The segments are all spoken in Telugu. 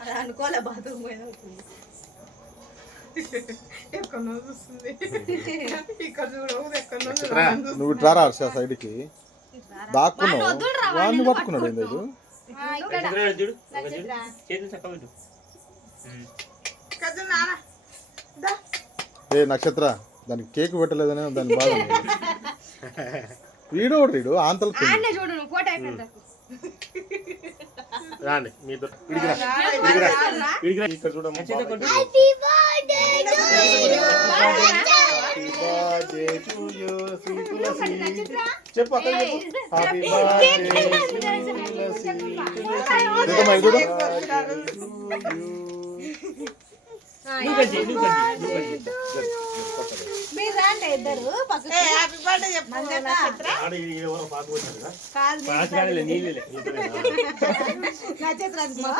అది అనుకోలే బాత్రూమ్ పోయిన ఎక్కడో చూస్తుంది ఇక్కడ చూడవు ఎక్కడో నువ్వు ఇట్లా హర్ష సైడ్కి దాక్కున్నావు వాడిని పట్టుకున్నాడు ఏంది ఏ నక్షత్ర దానికి కేక్ పెట్టలేదని దాని బాధ వీడు వీడు ఆంతలు రాండి మీతో ఇక్కడ చూడమ్మా చెప్పు అక్కడ హ్యాపీ బర్త్డే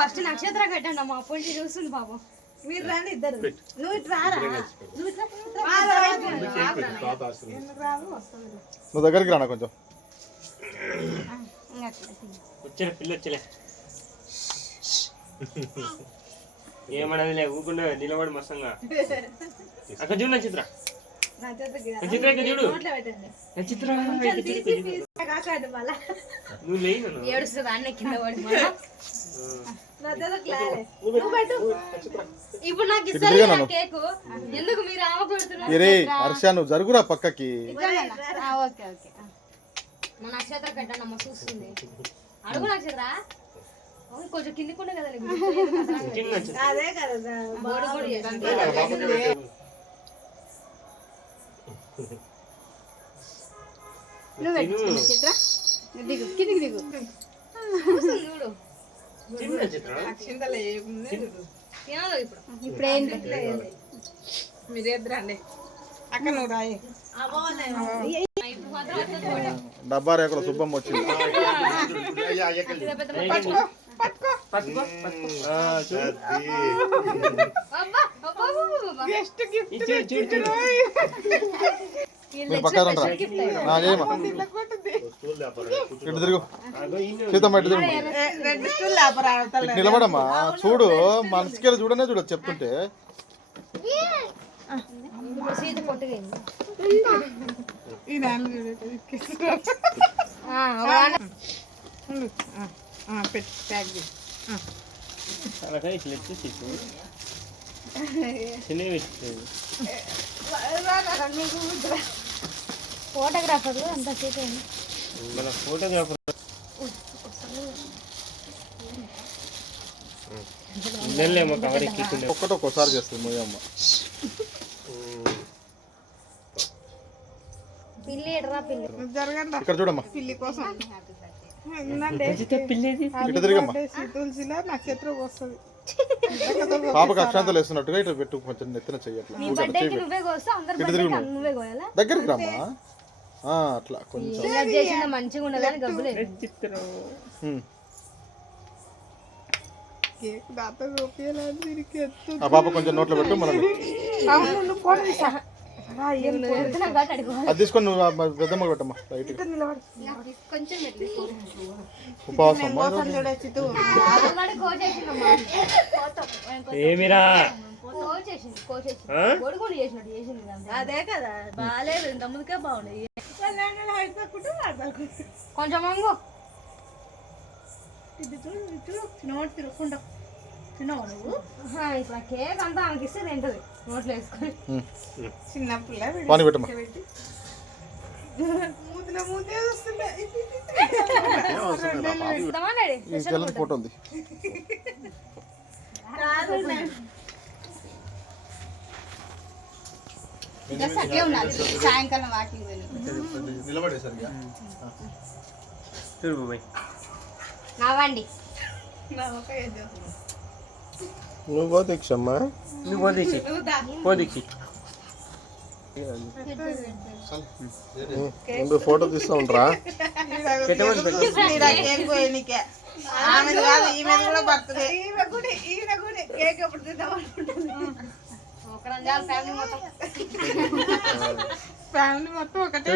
ఫస్ట్ నక్షత్రం కట్టండి మా అప్పటి చూస్తుంది పాపం. మీరు రండి ఇద్దరు. నువ్వు నువ్వు దగ్గరికి రానా కొంచెం వచ్చలే పిల్ల వచ్చలే ఏమన్నదిలే ఊకుండా నిలబడి మస్తంగా అక్కడ చూడు నక్షత్ర నువ్వు లేవు ఏడుస్తుంది అన్న కింద పడి ఇప్పుడు నాకు ఇస్తారు కేకు ఎందుకు మీరు ఆమె కొడుతున్నారు హర్ష నువ్వు జరుగురా పక్కకి ఓకే ఓకే మా నక్షత్రం కట్టనమ్మ చూస్తుంది అడుగు నక్షత్ర కొంచెం కిందికుండే కదా అదే కదా నువ్వు నక్షత్ర దిగు కిందికి దిగు చూడు ఇప్పుడు ఏంటి మీరేద్దరండి అక్కడ నువ్వు రాయి డబ్బా రేకుల సుబ్బమ్మ వచ్చింది మీరు పక్క రండి ఇటు తిరుగు సీతమ్మ ఇటు తిరుగు ఇటు నిలబడమ్మా చూడు మనసుకెళ్ళి చూడనే చూడ చెప్తుంటే ఫోటోగ్రాఫర్ అంత సేపు మన ఫోటోగ్రాఫర్ ఒక్కటి ఒక్కోసారి చేస్తుంది మొయ్యమ్మ ఇక్కడ చూడమ్మా పిల్లి కోసం ఇటు తిరిగమ్మా తులసిలో నక్షత్రం వస్తుంది పాపకు అక్షాంతలు వేస్తున్నట్టుగా ఇటు పెట్టు కొంచెం నెత్తిన చెయ్యట్లా ఇటు తిరుగు దగ్గరికి రమ్మా అట్లా కొంచెం మంచిగా ఉండదని గబ్బులే ఆ పాప కొంచెం నోట్లో పెట్టు మనం అది తీసుకొని నువ్వు పెద్దమ్మ పెట్టమ్మా రైట్ ఉపవాసం ఏమిరా అదే కదా బాగాలేదు ఇంత ముందుకే బాగున్నాయి కొంచెం మంగు ఇది చూడు తినవాడు తిరగకుండా తినవా నువ్వు ఇట్లా కేక్ అంతా ఆమెకి ఇస్తే తింటది నోట్లో వేసుకొని చిన్నపిల్ల పాని పెట్టమ్మా మూతిలో మూతే వస్తున్నాయి ఫోటో ఉంది సాయంకాలం వాకింగ్ నిలబడేసరిగా నవ్వండి నువ్వు పోతీక్షమ్మా నువ్వు పోదీక్షి ముందు ఫోటో తీస్తా ఉంటారా ఫ్యామిలీ మొత్తం ఒకటే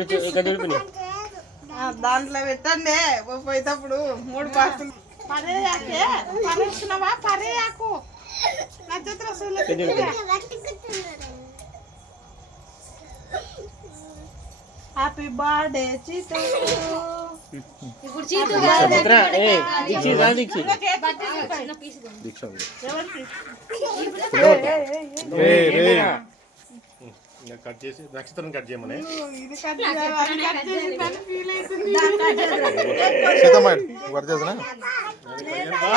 దాంట్లో పెట్టండి పోయేటప్పుడు 3 బాక్సులు పరేయాకే పరేస్తున్నావా పరేయాకు నక్షత్ర హ్యాపీ బర్త్డే చీతు ఇప్పుడు చీతు చిత్ర ఏ దీక్షి రా దీక్షి దీక్ష ఎవరికి కట్ చేసి నక్షత్రం కట్ చేయమని ఇది కట్ చేయాలి అది కట్ చేసి తను ఫీల్ అవుతుంది సీతమ్మ వర్క్ చేసిన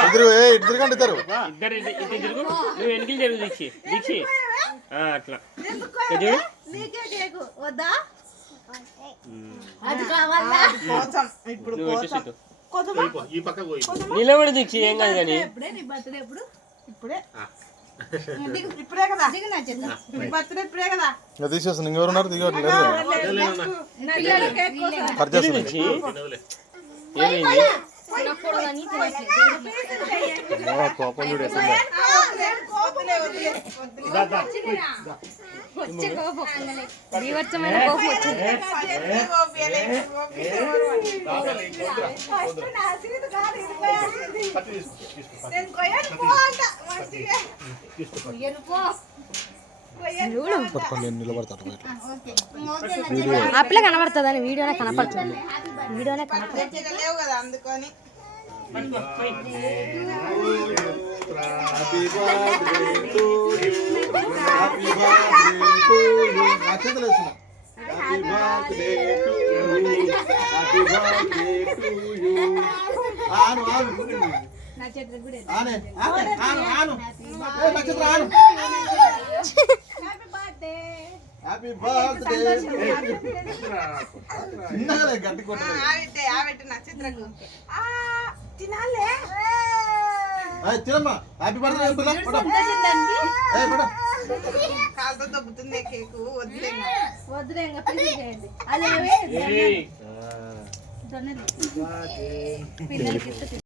ఇద్దరు ఇద్దరు కంటే ఇద్దరు ఇద్దరు ఇటు తిరుగు నువ్వు వెనకిలు జరుగు దీక్షి దీక్షి అట్లా చూడు నీకే కేకు వద్దా అది కావాలా కోసం ఇప్పుడు నువ్వు ఇటు కోసం సీటు కొద్దుమా ఈ పక్కకు పోయి నిలబడి దీక్షి ఏం కాదు కానీ ఎప్పుడే నీ బర్త్డే ఎప్పుడు ఇప్పుడే ఇప్పుడే కదా నీ బర్త్డే ఇప్పుడే కదా ఇంకా తీసేస్తాను ఇంకెవరున్నారు దిగట్లేదు కట్ చేస్తాను దీక్షి ఏమైంది కోపం చూడు వచ్చే కోపం బీభత్సమైన కోపం వచ్చింది పట్టుకొని నిలబడతాడు అప్పుడే కనబడుతుంది అని వీడియోనే కనపడుతుంది వీడియోనే కనపడుతుంది లేవు కదా అందుకని హ్యాపీ బర్త్డే చిన్నగా గట్టి కొట్టు ఆవిడ నక్షత్రకు తినాలే తినమ్మా హ్యాపీ బర్త్డే కాలుతో దొబ్బుతుంది కేకు వద్దులే వద్దులే ఇంకా పిల్లలు చేయండి అదే ఏయ్ పిల్లలకి